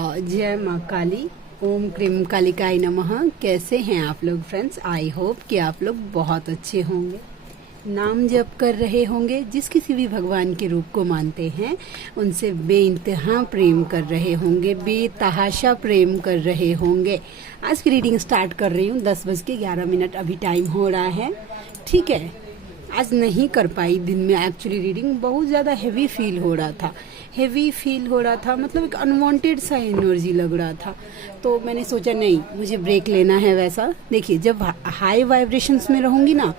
जय माँ काली। ओम क्रीम कालिकाय नमः। कैसे हैं आप लोग फ्रेंड्स? आई होप कि आप लोग बहुत अच्छे होंगे, नाम जप कर रहे होंगे, जिस किसी भी भगवान के रूप को मानते हैं उनसे बेइंतहा प्रेम कर रहे होंगे, बेतहाशा प्रेम कर रहे होंगे। आज की रीडिंग स्टार्ट कर रही हूँ। 10:11 अभी टाइम हो रहा है। ठीक है, आज नहीं कर पाई दिन में एक्चुअली रीडिंग। बहुत ज़्यादा हैवी फील हो रहा था, मतलब एक अनवांटेड सा एनर्जी लग रहा था। तो मैंने सोचा नहीं, मुझे ब्रेक लेना है। वैसा देखिए, जब हाई वाइब्रेशंस में रहूँगी ना,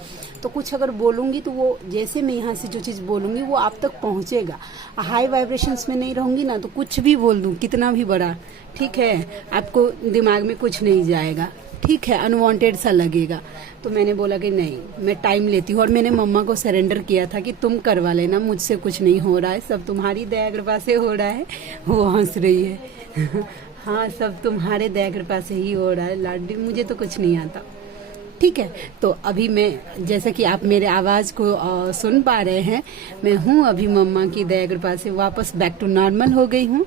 तो कुछ अगर बोलूँगी तो वो जैसे मैं यहाँ से जो चीज़ बोलूँगी वो आप तक पहुँचेगा। हाई वाइब्रेशंस में नहीं रहूँगी ना, तो कुछ भी बोल दूँ, कितना भी बड़ा, ठीक है, आपको दिमाग में कुछ नहीं जाएगा। ठीक है, अनवांटेड सा लगेगा। तो मैंने बोला कि नहीं, मैं टाइम लेती हूँ। और मैंने मम्मा को सरेंडर किया था कि तुम करवा लेना, मुझसे कुछ नहीं हो रहा है, सब तुम्हारी दया कृपा से हो रहा है। वो हंस रही है। हाँ, सब तुम्हारे दया कृपा से ही हो रहा है लाडी, मुझे तो कुछ नहीं आता। ठीक है, तो अभी मैं, जैसा कि आप मेरे आवाज़ को सुन पा रहे हैं, मैं हूँ अभी मम्मा की दया कृपा से वापस बैक टू नॉर्मल हो गई हूँ।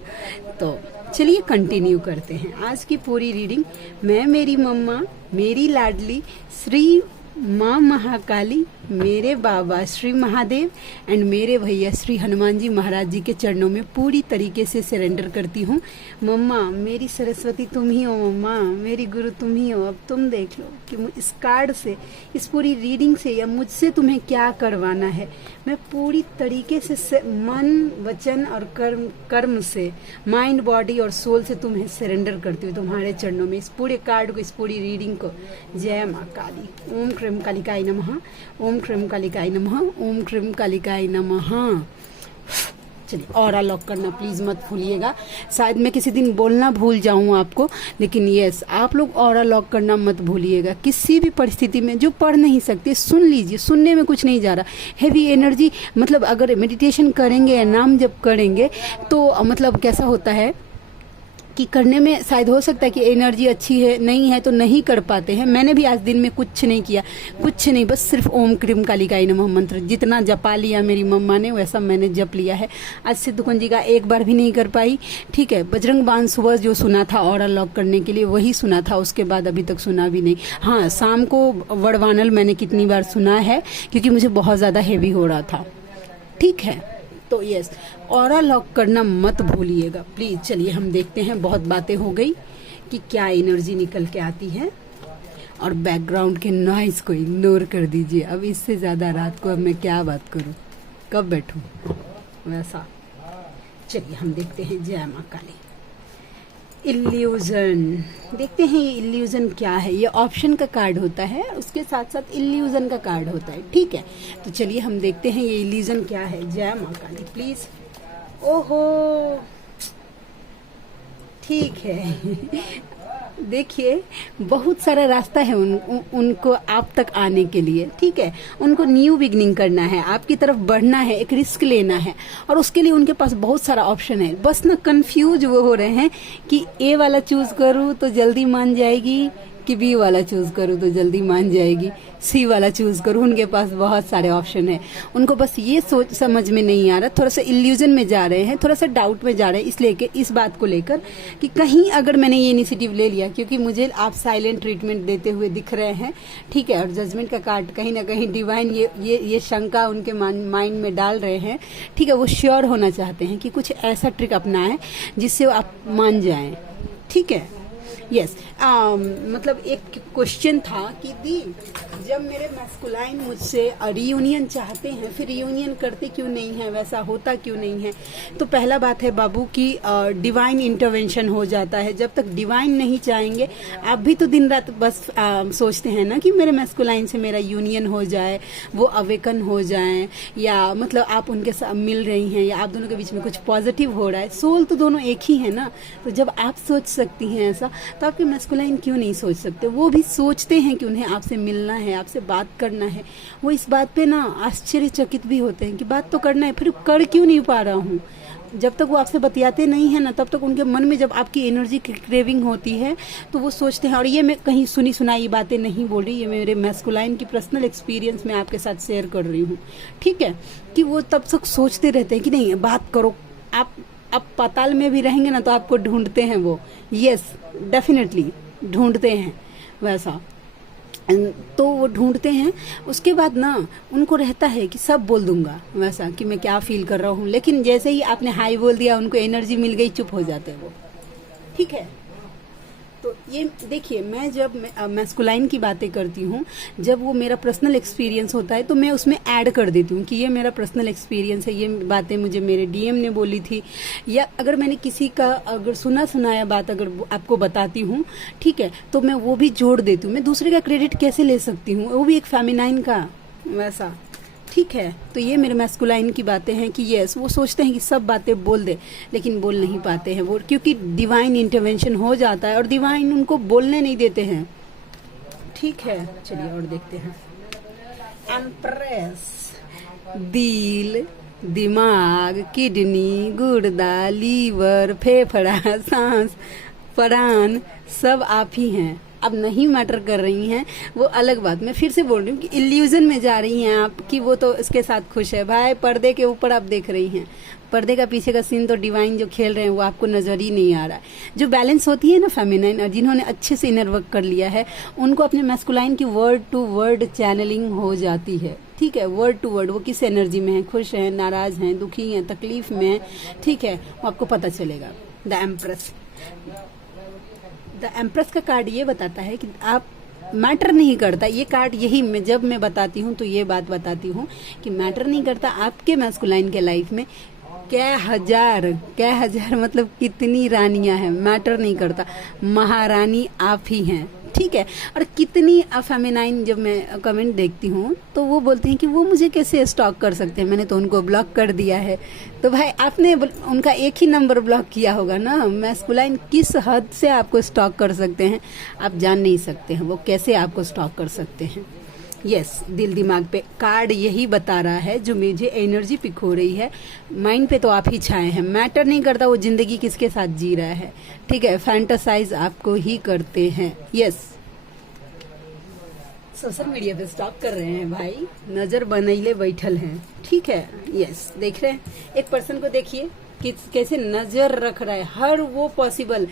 तो चलिए कंटिन्यू करते हैं आज की पूरी रीडिंग। मैं, मेरी मम्मा, मेरी लाडली श्री माँ महाकाली, मेरे बाबा श्री महादेव एंड मेरे भैया श्री हनुमान जी महाराज जी के चरणों में पूरी तरीके से सरेंडर करती हूँ। मम्मा मेरी सरस्वती तुम ही हो, मम्मा मेरी गुरु तुम ही हो। अब तुम देख लो कि इस कार्ड से, इस पूरी रीडिंग से या मुझसे तुम्हें क्या करवाना है। मैं पूरी तरीके से मन, वचन और कर्म से, माइंड, बॉडी और सोल से तुम्हें सरेंडर करती हूँ तुम्हारे चरणों में। इस पूरे कार्ड को, इस पूरी रीडिंग को। जय माँ काली। ओम क्रीम कालिकाय नमः। ओम क्रीम कालिकाय नमः। ओम क्रीम कालिकाय नमः। चलिए, ऑरा लॉक करना प्लीज मत भूलिएगा। शायद मैं किसी दिन बोलना भूल जाऊं आपको, लेकिन यस, आप लोग ऑरा लॉक करना मत भूलिएगा। किसी भी परिस्थिति में जो पढ़ नहीं सकते, सुन लीजिए, सुनने में कुछ नहीं जा रहा। हैवी एनर्जी, मतलब अगर मेडिटेशन करेंगे या नाम जप करेंगे तो मतलब कैसा होता है कि करने में शायद हो सकता है कि एनर्जी अच्छी है, नहीं है तो नहीं कर पाते हैं। मैंने भी आज दिन में कुछ नहीं किया, कुछ नहीं, बस सिर्फ ओम क्रीम कालिकाय नमः मंत्र जितना जपा लिया मेरी मम्मा ने, वैसा मैंने जप लिया है। आज सिद्ध कुंजी का एक बार भी नहीं कर पाई। ठीक है, बजरंग बाण सुबह जो सुना था ऑरा लॉक करने के लिए, वही सुना था, उसके बाद अभी तक सुना भी नहीं। हाँ, शाम को वड़वानल मैंने कितनी बार सुना है, क्योंकि मुझे बहुत ज़्यादा हैवी हो रहा था। ठीक है, तो यस, ऑरा लॉक करना मत भूलिएगा प्लीज। चलिए हम देखते हैं, बहुत बातें हो गई, कि क्या एनर्जी निकल के आती है। और बैकग्राउंड के नॉइज को इग्नोर कर दीजिए। अब इससे ज़्यादा रात को अब मैं क्या बात करूं, कब बैठूं, वैसा। चलिए हम देखते हैं। जय माँ काली। इल्यूजन, देखते हैं ये इल्यूजन क्या है। ये ऑप्शन का कार्ड होता है, उसके साथ साथ इल्यूजन का कार्ड होता है। ठीक है, तो चलिए हम देखते हैं ये इल्यूजन क्या है। जय माँ काली प्लीज। ओहो, ठीक है। देखिए, बहुत सारा रास्ता है उनको आप तक आने के लिए। ठीक है, उनको न्यू बिगनिंग करना है, आपकी तरफ बढ़ना है, एक रिस्क लेना है, और उसके लिए उनके पास बहुत सारा ऑप्शन है। बस ना कंफ्यूज वो हो रहे हैं कि ए वाला चूज करूँ तो जल्दी मान जाएगी, कि बी वाला चूज करूँ तो जल्दी मान जाएगी, सी वाला चूज करूँ। उनके पास बहुत सारे ऑप्शन है, उनको बस ये सोच समझ में नहीं आ रहा, थोड़ा सा इल्यूजन में जा रहे हैं, थोड़ा सा डाउट में जा रहे हैं, इसलिए कि इस बात को लेकर कि कहीं अगर मैंने ये इनिशिएटिव ले लिया, क्योंकि मुझे आप साइलेंट ट्रीटमेंट देते हुए दिख रहे हैं। ठीक है, और जजमेंट का कार्ड कहीं ना कहीं डिवाइन ये शंका उनके माइंड में डाल रहे हैं। ठीक है, वो श्योर होना चाहते हैं कि कुछ ऐसा ट्रिक अपनाएं जिससे आप मान जाएं। ठीक है, यस, मतलब एक क्वेश्चन था कि दी, जब मेरे मैस्कुलाइन मुझसे रियूनियन चाहते हैं, फिर रियूनियन करते क्यों नहीं है, वैसा होता क्यों नहीं है? तो पहला बात है बाबू की डिवाइन इंटरवेंशन हो जाता है। जब तक डिवाइन नहीं चाहेंगे, आप भी तो दिन रात बस सोचते हैं ना कि मेरे मैस्कुलाइन से मेरा यूनियन हो जाए, वो अवेकन हो जाए, या मतलब आप उनके साथ मिल रही हैं, या आप दोनों के बीच में कुछ पॉजिटिव हो रहा है। सोल तो दोनों एक ही है ना। तो जब आप सोच सकती हैं ऐसा, तो आपके मैस्कुलाइन क्यों नहीं सोच सकते? वो भी सोचते हैं कि उन्हें आपसे मिलना है, आपसे बात करना है। वो इस बात पे ना आश्चर्यचकित भी होते हैं कि बात तो करना है, फिर कर क्यों नहीं पा रहा हूँ। जब तक वो आपसे बतियाते नहीं है ना, तब तक उनके मन में जब आपकी एनर्जी की क्रेविंग होती है, तो वो सोचते हैं। और ये मैं कहीं सुनी सुनाई बातें नहीं बोल रही, ये मेरे मैस्कुलाइन की पर्सनल एक्सपीरियंस में आपके साथ शेयर कर रही हूँ। ठीक है, कि वो तब तक सोचते रहते हैं कि नहीं, बात करो, आप आप पाताल में भी रहेंगे ना तो आपको ढूंढते हैं वो, यस डेफिनेटली ढूंढते हैं वैसा। तो वो ढूंढते हैं, उसके बाद ना उनको रहता है कि सब बोल दूंगा वैसा कि मैं क्या फील कर रहा हूँ, लेकिन जैसे ही आपने हाई बोल दिया उनको एनर्जी मिल गई, चुप हो जाते हैं वो। ठीक है, तो ये देखिए, मैं जब मैस्कुलाइन की बातें करती हूँ, जब वो मेरा पर्सनल एक्सपीरियंस होता है तो मैं उसमें ऐड कर देती हूँ कि ये मेरा पर्सनल एक्सपीरियंस है, ये बातें मुझे मेरे डीएम ने बोली थी, या अगर मैंने किसी का अगर सुनाया बात अगर आपको बताती हूँ, ठीक है, तो मैं वो भी जोड़ देती हूँ। मैं दूसरे का क्रेडिट कैसे ले सकती हूँ, वो भी एक फेमिनाइन का वैसा। ठीक है, तो ये मेरे मैस्कुलाइन की बातें हैं कि यस, वो सोचते हैं कि सब बातें बोल दे, लेकिन बोल नहीं पाते हैं वो, क्योंकि डिवाइन इंटरवेंशन हो जाता है और डिवाइन उनको बोलने नहीं देते हैं। ठीक है, चलिए और देखते हैं। एम्प्रेस, दिल, दिमाग, किडनी, गुर्दा, लीवर, फेफड़ा, सांस, प्राण, सब आप ही हैं। अब नहीं मैटर कर रही हैं वो अलग बात। मैं फिर से बोल रही हूँ कि इल्यूजन में जा रही हैं आप कि वो तो इसके साथ खुश है। भाई पर्दे के ऊपर आप देख रही हैं, पर्दे का पीछे का सीन तो डिवाइन जो खेल रहे हैं वो आपको नजर ही नहीं आ रहा है। जो बैलेंस होती है ना फेमिनाइन, और जिन्होंने अच्छे से इनर वर्क कर लिया है, उनको अपने मैस्कुलाइन की वर्ड टू वर्ड चैनलिंग हो जाती है। ठीक है, वर्ड टू वर्ड वो किस एनर्जी में है, खुश हैं, नाराज हैं, दुखी हैं, तकलीफ में है, ठीक है, वो आपको पता चलेगा। द एम्प्रेस, द एम्प्रेस का कार्ड ये बताता है कि आप मैटर नहीं करता। ये कार्ड यही जब मैं बताती हूँ तो ये बात बताती हूँ कि मैटर नहीं करता आपके मैस्कुलाइन के लाइफ में क्या हजार मतलब कितनी रानियां हैं, मैटर नहीं करता, महारानी आप ही हैं। ठीक है, और कितनी फेमिनाइन जब मैं कमेंट देखती हूँ तो वो बोलते हैं कि वो मुझे कैसे स्टॉक कर सकते हैं, मैंने तो उनको ब्लॉक कर दिया है। तो भाई आपने उनका एक ही नंबर ब्लॉक किया होगा ना। मैस्कुलाइन किस हद से आपको स्टॉक कर सकते हैं आप जान नहीं सकते हैं, वो कैसे आपको स्टॉक कर सकते हैं। यस, दिल दिमाग पे कार्ड यही बता रहा है, जो मुझे एनर्जी पिक हो रही है। माइंड पे तो आप ही छाए हैं, मैटर नहीं करता वो जिंदगी किसके साथ जी रहा है। ठीक है, फैंटासाइज आपको ही करते हैं। यस, सोशल मीडिया पे स्टॉक कर रहे हैं भाई, नजर बनैले बैठल हैं। ठीक है, यस, देख रहे हैं एक पर्सन को, देखिए कैसे नजर रख रहा है, हर वो पॉसिबल,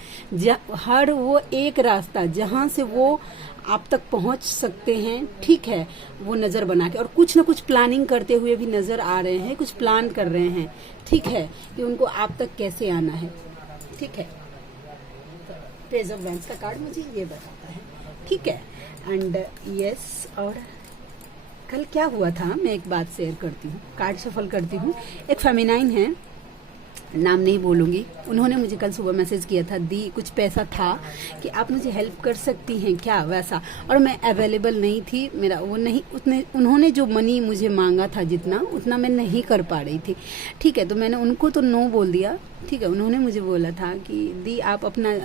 हर वो एक रास्ता जहां से वो आप तक पहुंच सकते हैं। ठीक है, वो नजर बना के, और कुछ ना कुछ प्लानिंग करते हुए भी नजर आ रहे हैं, कुछ प्लान कर रहे हैं। ठीक है, कि उनको आप तक कैसे आना है। ठीक है, पेज ऑफ वैंड्स का कार्ड मुझे ये बताता है। ठीक है, एंड यस, और कल क्या हुआ था मैं एक बात शेयर करती हूँ, कार्ड शफल करती हूँ। एक फेमिनाइन है, नाम नहीं बोलूंगी, उन्होंने मुझे कल सुबह मैसेज किया था, दी कुछ पैसा था कि आप मुझे हेल्प कर सकती हैं क्या, वैसा, और मैं अवेलेबल नहीं थी, मेरा वो नहीं, उतने उन्होंने जो मनी मुझे मांगा था जितना, उतना मैं नहीं कर पा रही थी। ठीक है, तो मैंने उनको तो नो बोल दिया। ठीक है, उन्होंने मुझे बोला था कि दी आप अपना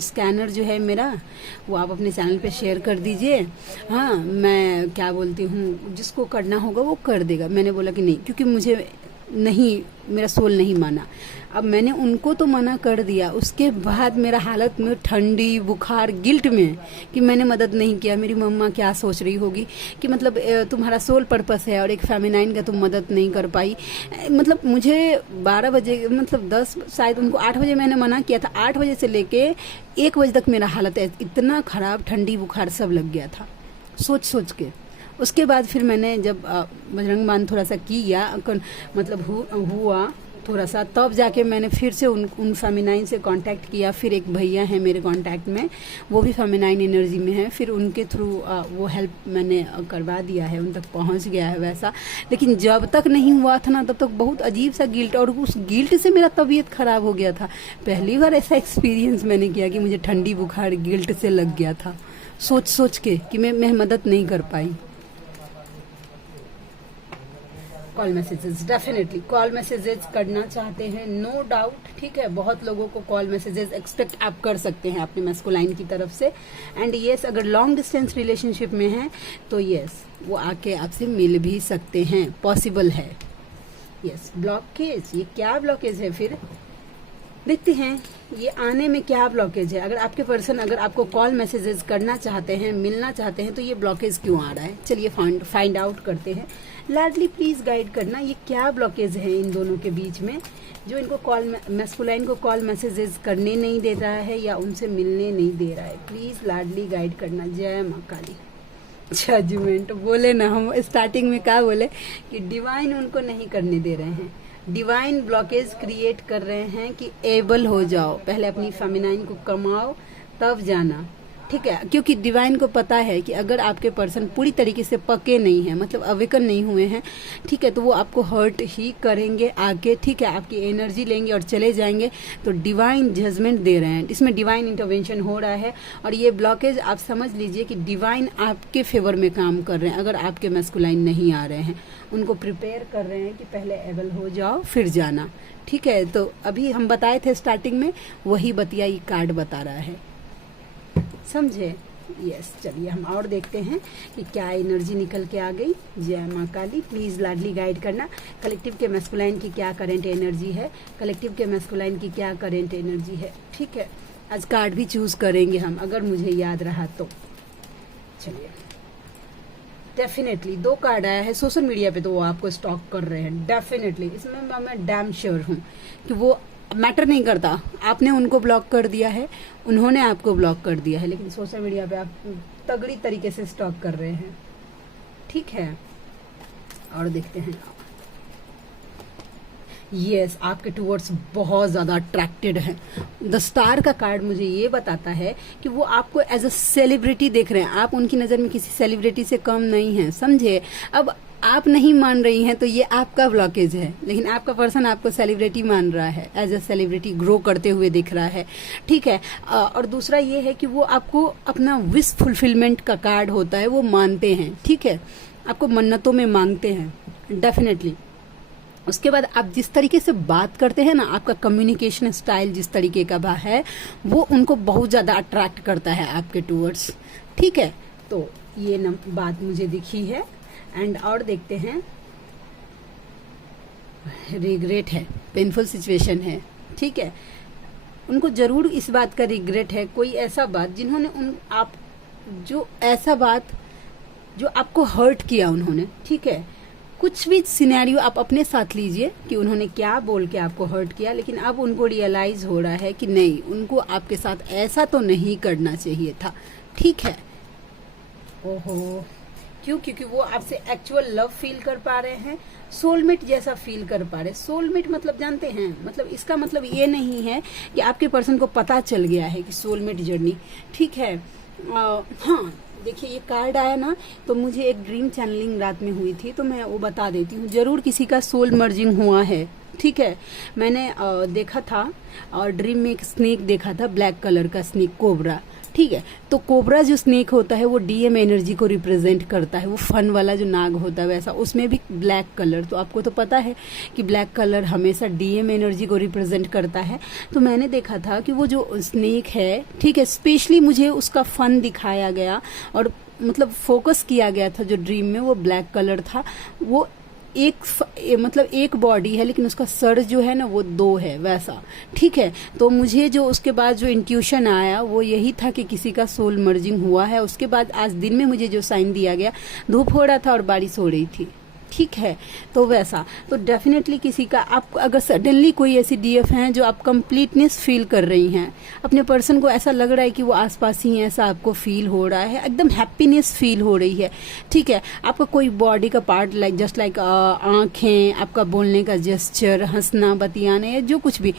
स्कैनर जो है मेरा, वो आप अपने चैनल पे शेयर कर दीजिए। हाँ, मैं क्या बोलती हूँ, जिसको करना होगा वो कर देगा। मैंने बोला कि नहीं, क्योंकि मुझे नहीं, मेरा सोल नहीं माना। अब मैंने उनको तो मना कर दिया, उसके बाद मेरा हालत में ठंडी बुखार, गिल्ट में कि मैंने मदद नहीं किया। मेरी मम्मा क्या सोच रही होगी कि मतलब तुम्हारा सोल पर्पस है और एक फेमिनाइन का तुम मदद नहीं कर पाई। मतलब मुझे 12 बजे, मतलब 10 शायद, उनको 8 बजे मैंने मना किया था, 8 बजे से लेके 1 बजे तक मेरा हालत इतना खराब, ठंडी बुखार सब लग गया था सोच के। उसके बाद फिर मैंने जब बजरंग बाण थोड़ा सा किया, मतलब हुआ थोड़ा सा, तब जाके मैंने फिर से उन फेमिनाइन से कांटेक्ट किया। फिर एक भैया हैं मेरे कांटेक्ट में, वो भी फेमिनाइन एनर्जी में है, फिर उनके थ्रू वो हेल्प मैंने करवा दिया है, उन तक पहुंच गया है वैसा। लेकिन जब तक नहीं हुआ था ना, तब तक बहुत अजीब सा गिल्ट, और उस गिल्ट से मेरा तबीयत खराब हो गया था। पहली बार ऐसा एक्सपीरियंस मैंने किया कि मुझे ठंडी बुखार गिल्ट से लग गया था, सोच के कि मैं मदद नहीं कर पाई। Call messages, definitely call messages करना चाहते हैं, नो डाउट। ठीक है, बहुत लोगों को कॉल मैसेजेस एक्सपेक्ट आप कर सकते हैं अपने मैस्कुलाइन की तरफ से। एंड यस, अगर लॉन्ग डिस्टेंस रिलेशनशिप में हैं तो यस, वो आके आपसे मिल भी सकते हैं, पॉसिबल है। यस, ब्लॉकेज, ये क्या ब्लॉकेज है फिर देखते हैं। ये आने में क्या ब्लॉकेज है? अगर आपके पर्सन अगर आपको कॉल मैसेजेस करना चाहते हैं, मिलना चाहते हैं, तो ये ब्लॉकेज क्यों आ रहा है? चलिए फाइंड आउट करते हैं। लाडली प्लीज गाइड करना, ये क्या ब्लॉकेज है इन दोनों के बीच में जो इनको कॉल मैस्कुलाइन को कॉल मैसेजेस करने नहीं दे रहा है या उनसे मिलने नहीं दे रहा है? प्लीज लाडली गाइड करना। जय माँ काली। जजमेंट बोले ना, हम स्टार्टिंग में क्या बोले कि डिवाइन उनको नहीं करने दे रहे हैं, डिवाइन ब्लॉकेज क्रिएट कर रहे हैं कि एबल हो जाओ, पहले अपनी फेमिनाइन को कमाओ तब जाना, ठीक है? क्योंकि डिवाइन को पता है कि अगर आपके पर्सन पूरी तरीके से पके नहीं है, मतलब अवेकन नहीं हुए हैं, ठीक है, तो वो आपको हर्ट ही करेंगे आके, ठीक है? आपकी एनर्जी लेंगे और चले जाएंगे। तो डिवाइन जजमेंट दे रहे हैं, इसमें डिवाइन इंटरवेंशन हो रहा है। और ये ब्लॉकेज आप समझ लीजिए कि डिवाइन आपके फेवर में काम कर रहे हैं। अगर आपके मैस्कुलाइन नहीं आ रहे हैं, उनको प्रिपेयर कर रहे हैं कि पहले एबल हो जाओ फिर जाना, ठीक है? तो अभी हम बताए थे स्टार्टिंग में, वही बतिया ये कार्ड बता रहा है, समझे? यस, चलिए हम और देखते हैं कि क्या एनर्जी निकल के आ गई। जय माँ काली। प्लीज लाडली गाइड करना, कलेक्टिव के मैस्कुलाइन की क्या करंट एनर्जी है, कलेक्टिव के मैस्कुलाइन की क्या करंट एनर्जी है, ठीक है? आज कार्ड भी चूज करेंगे हम, अगर मुझे याद रहा तो। चलिए, डेफिनेटली 2 कार्ड आया है सोशल मीडिया पे, तो वो आपको स्टॉक कर रहे हैं डेफिनेटली। इसमें मैं डैम श्योर हूँ कि वो मैटर नहीं करता, आपने उनको ब्लॉक कर दिया है, उन्होंने आपको ब्लॉक कर दिया है, लेकिन सोशल मीडिया पे आप तगड़ी तरीके से स्टॉक कर रहे हैं, ठीक है? और देखते हैं। यस, आपके टूवर्ड्स बहुत ज्यादा अट्रैक्टेड है। द स्टार का कार्ड मुझे ये बताता है कि वो आपको एज अ सेलिब्रिटी देख रहे हैं, आप उनकी नजर में किसी सेलिब्रिटी से कम नहीं है, समझे? अब आप नहीं मान रही हैं तो ये आपका ब्लॉकेज है, लेकिन आपका पर्सन आपको सेलिब्रिटी मान रहा है, एज अ सेलिब्रिटी ग्रो करते हुए दिख रहा है, ठीक है? और दूसरा ये है कि वो आपको अपना विश फुलफिलमेंट का कार्ड होता है, वो मानते हैं, ठीक है? आपको मन्नतों में मांगते हैं डेफिनेटली। उसके बाद आप जिस तरीके से बात करते हैं ना, आपका कम्युनिकेशन स्टाइल जिस तरीके का है, वो उनको बहुत ज्यादा अट्रैक्ट करता है आपके टूवर्ड्स, ठीक है? तो ये बात मुझे दिखी है। एंड और देखते हैं। रिग्रेट है, पेनफुल सिचुएशन है, ठीक है? उनको जरूर इस बात का रिग्रेट है, कोई ऐसा बात जिन्होंने ऐसा बात जो आपको हर्ट किया उन्होंने, ठीक है? कुछ भी सिनेरियो आप अपने साथ लीजिए कि उन्होंने क्या बोल के आपको हर्ट किया, लेकिन अब उनको रियलाइज हो रहा है कि नहीं, उनको आपके साथ ऐसा तो नहीं करना चाहिए था, ठीक है? ओहो, क्यों? क्योंकि वो आपसे एक्चुअल लव फील कर पा रहे हैं, सोलमेट जैसा फील कर पा रहे हैं। सोलमेट मतलब जानते हैं, मतलब इसका मतलब ये नहीं है कि आपके पर्सन को पता चल गया है कि सोलमेट जर्नी, ठीक है? हाँ, देखिए ये कार्ड आया ना, तो मुझे एक ड्रीम चैनलिंग रात में हुई थी, तो मैं वो बता देती हूँ। जरूर किसी का सोल मर्जिंग हुआ है, ठीक है? मैंने देखा था और ड्रीम में एक स्नेक देखा था, ब्लैक कलर का स्नेक, कोबरा, ठीक है? तो कोबरा जो स्नेक होता है वो डीएम एनर्जी को रिप्रेजेंट करता है, वो फन वाला जो नाग होता है वैसा, उसमें भी ब्लैक कलर, तो आपको तो पता है कि ब्लैक कलर हमेशा डीएम एनर्जी को रिप्रेजेंट करता है। तो मैंने देखा था कि वो जो स्नेक है, ठीक है, स्पेशली मुझे उसका फन दिखाया गया और मतलब फोकस किया गया था जो ड्रीम में, वो ब्लैक कलर था। वो मतलब एक बॉडी है, लेकिन उसका सर जो है ना वो 2 है, वैसा, ठीक है? तो मुझे जो उसके बाद जो इंट्यूशन आया वो यही था कि किसी का सोल मर्जिंग हुआ है। उसके बाद आज दिन में मुझे जो साइन दिया गया, धूप हो रहा था और बारिश हो रही थी, ठीक है? तो वैसा, तो डेफिनेटली किसी का, आप अगर सडनली कोई ऐसी डीएफ हैं जो आप कंप्लीटनेस फील कर रही हैं, अपने पर्सन को ऐसा लग रहा है कि वो आसपास ही है, ऐसा आपको फील हो रहा है, एकदम हैप्पीनेस फील हो रही है, ठीक है? आपका कोई बॉडी का पार्ट लाइक जस्ट लाइक आंखें, आपका बोलने का जेस्चर, हंसना, बतियाने, जो कुछ भी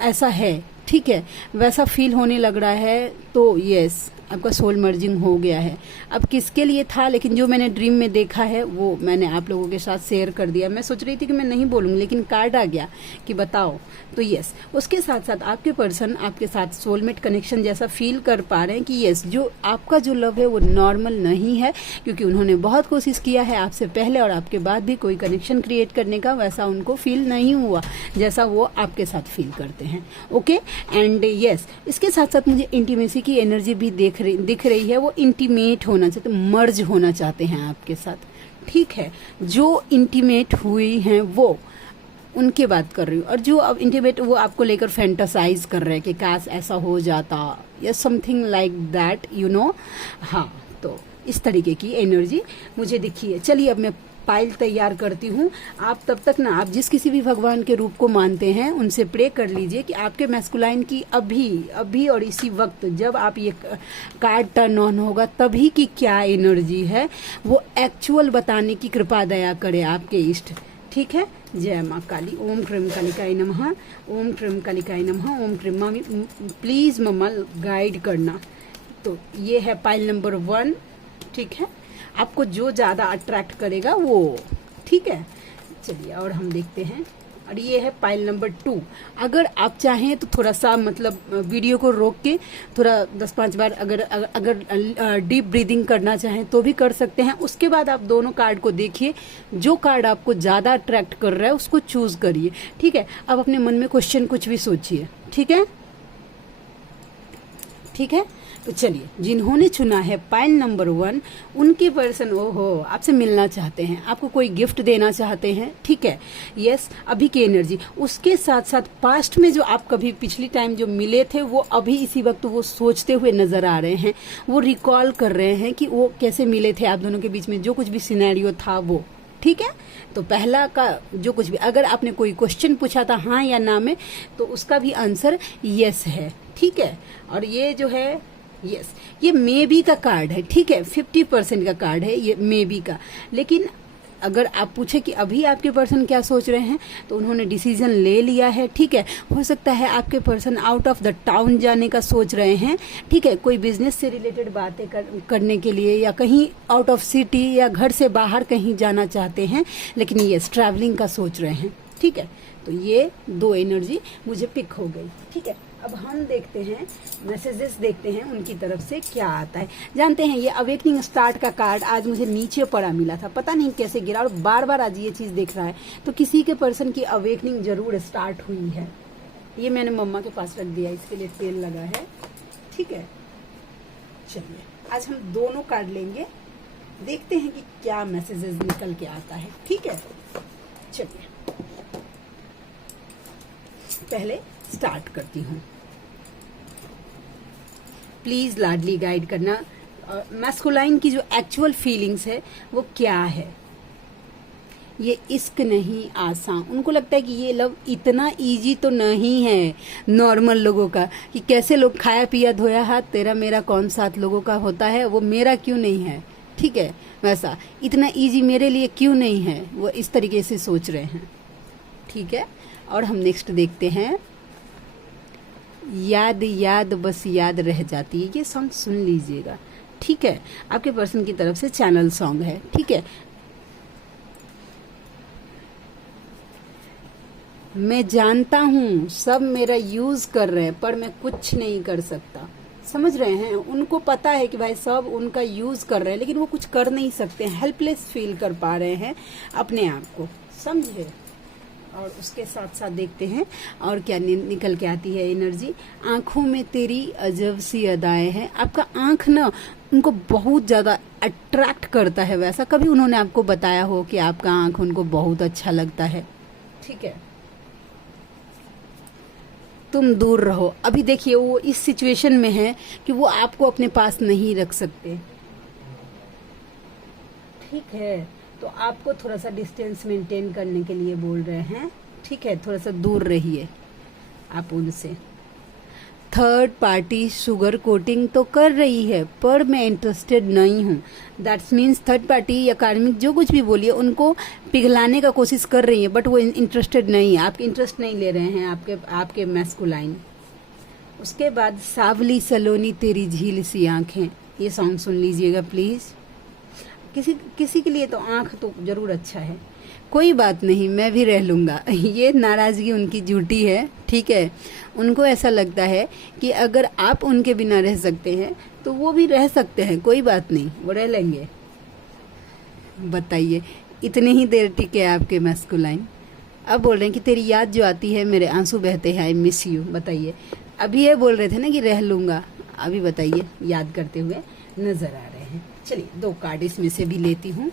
ऐसा है, ठीक है? वैसा फील होने लग रहा है। तो यस, आपका सोल मर्जिंग हो गया है। अब किसके लिए था, लेकिन जो मैंने ड्रीम में देखा है वो मैंने आप लोगों के साथ शेयर कर दिया। मैं सोच रही थी कि मैं नहीं बोलूँगी, लेकिन कार्ड आ गया कि बताओ। तो यस, उसके साथ साथ आपके पर्सन आपके साथ सोलमेट कनेक्शन जैसा फील कर पा रहे हैं कि यस, जो आपका जो लव है वो नॉर्मल नहीं है, क्योंकि उन्होंने बहुत कोशिश किया है आपसे पहले और आपके बाद भी कोई कनेक्शन क्रिएट करने का, वैसा उनको फील नहीं हुआ जैसा वो आपके साथ फील करते हैं। ओके, एंड यस, इसके साथ साथ मुझे इंटीमेसी की एनर्जी भी दिख रही है। वो इंटीमेट होना चाहते, मर्ज होना चाहते हैं आपके साथ, ठीक है? जो इंटीमेट हुई हैं वो, उनके बात कर रही हूँ। और जो अब इंटीमेट वो आपको लेकर फैंटासाइज कर रहे हैं कि काश ऐसा हो जाता या something like that, you know. हाँ, तो इस तरीके की एनर्जी मुझे दिखी है। चलिए अब मैं पाइल तैयार करती हूँ। आप तब तक ना, आप जिस किसी भी भगवान के रूप को मानते हैं उनसे प्रे कर लीजिए कि आपके मैस्कुलाइन की अभी और इसी वक्त जब आप ये कार्ड टर्न ऑन होगा तभी की क्या एनर्जी है वो एक्चुअल बताने की कृपा दया करे आपके इष्ट। ठीक है। जय माँ काली। ओम क्रीम कालिकाय नमः। ओम क्रीम कालिकाय नमः। ओम क्रीम। मम्मी प्लीज मम्मा गाइड करना। तो ये है पाइल नंबर 1। ठीक है, आपको जो ज़्यादा अट्रैक्ट करेगा वो। ठीक है, चलिए और हम देखते हैं। और ये है पाइल नंबर 2। अगर आप चाहें तो थोड़ा सा मतलब वीडियो को रोक के थोड़ा 10-5 बार अगर डीप ब्रीदिंग करना चाहें तो भी कर सकते हैं। उसके बाद आप दोनों कार्ड को देखिए, जो कार्ड आपको ज़्यादा अट्रैक्ट कर रहा है उसको चूज करिए। ठीक है, अब अपने मन में क्वेश्चन कुछ भी सोचिए। ठीक है, ठीक है। तो चलिए, जिन्होंने चुना है पाइल नंबर 1, उनके पर्सन ओहो आपसे मिलना चाहते हैं, आपको कोई गिफ्ट देना चाहते हैं। ठीक है, यस, अभी की एनर्जी। उसके साथ साथ पास्ट में जो आप कभी पिछली टाइम जो मिले थे वो अभी इसी वक्त वो सोचते हुए नजर आ रहे हैं, वो रिकॉल कर रहे हैं कि वो कैसे मिले थे आप दोनों के बीच में, जो कुछ भी सिनेरियो था वो। ठीक है, तो पहला का जो कुछ भी, अगर आपने कोई क्वेश्चन पूछा था हाँ या ना में, तो उसका भी आंसर यस है। ठीक है, और ये जो है यस, ये मे बी का कार्ड है। ठीक है, 50% का कार्ड है ये मे बी का। लेकिन अगर आप पूछे कि अभी आपके पर्सन क्या सोच रहे हैं, तो उन्होंने डिसीजन ले लिया है। ठीक है, हो सकता है आपके person out of the town जाने का सोच रहे हैं। ठीक है, कोई बिजनेस से रिलेटेड बातें करने के लिए, या कहीं आउट ऑफ सिटी या घर से बाहर कहीं जाना चाहते हैं, लेकिन यस ट्रैवलिंग का सोच रहे हैं। ठीक है, तो ये 2 एनर्जी मुझे पिक हो गई। ठीक है, अब हम देखते हैं मैसेजेस, देखते हैं उनकी तरफ से क्या आता है। जानते हैं, ये अवेकनिंग स्टार्ट का कार्ड आज मुझे नीचे पड़ा मिला था, पता नहीं कैसे गिरा, और बार बार आज ये चीज देख रहा है। तो किसी के पर्सन की अवेकनिंग जरूर स्टार्ट हुई है। ये मैंने मम्मा के पास रख दिया, इसके लिए तेल लगा है। ठीक है, चलिए आज हम दोनों कार्ड लेंगे, देखते हैं कि क्या मैसेजेस निकल के आता है। ठीक है, चलिए पहले स्टार्ट करती हूँ। प्लीज लाडली गाइड करना, मैस्कुलाइन की जो एक्चुअल फीलिंग्स है वो क्या है। ये इश्क नहीं आसान, उनको लगता है कि ये लव इतना इजी तो नहीं है नॉर्मल लोगों का, कि कैसे लोग खाया पिया धोया हाथ, तेरा मेरा कौन साथ लोगों का होता है, वो मेरा क्यों नहीं है। ठीक है, वैसा इतना इजी मेरे लिए क्यों नहीं है, वो इस तरीके से सोच रहे हैं। ठीक है, और हम नेक्स्ट देखते हैं। याद याद बस याद रह जाती है, ये सॉन्ग सुन लीजिएगा। ठीक है, आपके पर्सन की तरफ से चैनल सॉन्ग है। ठीक है, मैं जानता हूँ सब मेरा यूज कर रहे हैं, पर मैं कुछ नहीं कर सकता। समझ रहे हैं, उनको पता है कि भाई सब उनका यूज कर रहे हैं, लेकिन वो कुछ कर नहीं सकते, हेल्पलेस फील कर पा रहे हैं अपने आप को। समझे। और उसके साथ साथ देखते हैं और क्या निकल के आती है एनर्जी। आंखों में तेरी अजब सी अदाएं हैं। आपका आंख ना उनको बहुत ज्यादा अट्रैक्ट करता है। वैसा कभी उन्होंने आपको बताया हो कि आपका आंख उनको बहुत अच्छा लगता है। ठीक है, तुम दूर रहो। अभी देखिए वो इस सिचुएशन में है कि वो आपको अपने पास नहीं रख सकते। ठीक है, तो आपको थोड़ा सा डिस्टेंस मेंटेन करने के लिए बोल रहे हैं। ठीक है, थोड़ा सा दूर रहिए आप उनसे। थर्ड पार्टी शुगर कोटिंग तो कर रही है, पर मैं इंटरेस्टेड नहीं हूँ। दैट्स मीन्स थर्ड पार्टी या कार्मिक जो कुछ भी बोलिए, उनको पिघलाने का कोशिश कर रही है, बट वो इंटरेस्टेड नहीं है, आप इंटरेस्ट नहीं ले रहे हैं आपके मैस्कुलाइन। उसके बाद सावली सलोनी तेरी झील सी आंखें, ये सॉन्ग सुन लीजिएगा प्लीज। किसी के लिए तो आंख तो जरूर अच्छा है। कोई बात नहीं, मैं भी रह लूंगा। ये नाराजगी उनकी झूठी है। ठीक है, उनको ऐसा लगता है कि अगर आप उनके बिना रह सकते हैं तो वो भी रह सकते हैं, कोई बात नहीं, वो रह लेंगे। बताइए, इतनी ही देर टिके आपके मैस्कुलाइन। अब बोल रहे हैं कि तेरी याद जो आती है मेरे आंसू बहते हैं, आई मिस यू। बताइए, अभी ये बोल रहे थे ना कि रह लूंगा, अभी बताइए याद करते हुए नजर आ रहे हैं। चलिए 2 कार्ड इसमें से भी लेती हूँ।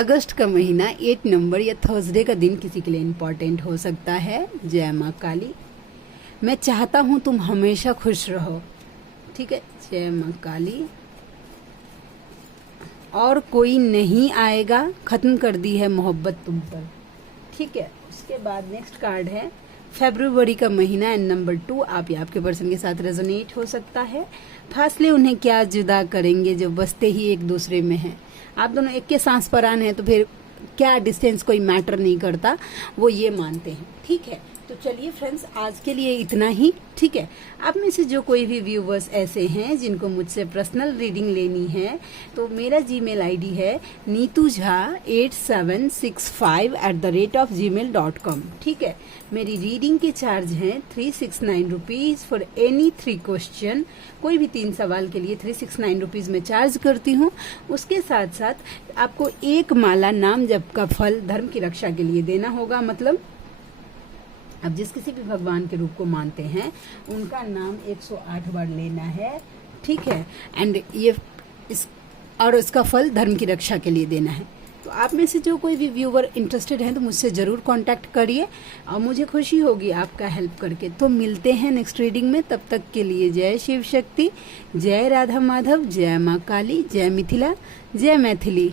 अगस्त का महीना 8 नंबर या थर्सडे का दिन किसी के लिए इम्पोर्टेंट हो सकता है। जय माँ काली। मैं चाहता हूँ तुम हमेशा खुश रहो। ठीक है, जय माँ काली। और कोई नहीं आएगा, खत्म कर दी है मोहब्बत तुम पर। ठीक है, उसके बाद नेक्स्ट कार्ड है फरवरी का महीना एंड नंबर 2। आप या आपके पर्सन के साथ रेजोनेट हो सकता है। फासले उन्हें क्या जुदा करेंगे जो बसते ही एक दूसरे में हैं। आप दोनों एक के सांस परान हैं तो फिर क्या डिस्टेंस कोई मैटर नहीं करता, वो ये मानते हैं। ठीक है, तो चलिए फ्रेंड्स, आज के लिए इतना ही। ठीक है, आप में से जो कोई भी व्यूवर्स ऐसे हैं जिनको मुझसे पर्सनल रीडिंग लेनी है तो मेरा जीमेल आईडी है neetujha8765@gmail.com। ठीक है, मेरी रीडिंग के चार्ज हैं 369 रुपीज़ फॉर एनी 3 क्वेश्चन। कोई भी 3 सवाल के लिए 369 रुपीज़ में चार्ज करती हूँ। उसके साथ साथ आपको एक माला नाम जप का फल धर्म की रक्षा के लिए देना होगा। मतलब अब जिस किसी भी भगवान के रूप को मानते हैं उनका नाम 108 बार लेना है। ठीक है, एंड ये और इसका फल धर्म की रक्षा के लिए देना है। तो आप में से जो कोई भी व्यूवर इंटरेस्टेड है तो मुझसे ज़रूर कांटेक्ट करिए और मुझे खुशी होगी आपका हेल्प करके। तो मिलते हैं नेक्स्ट रीडिंग में, तब तक के लिए जय शिव शक्ति, जय राधा माधव, जय माँ काली, जय मिथिला, जय मैथिली।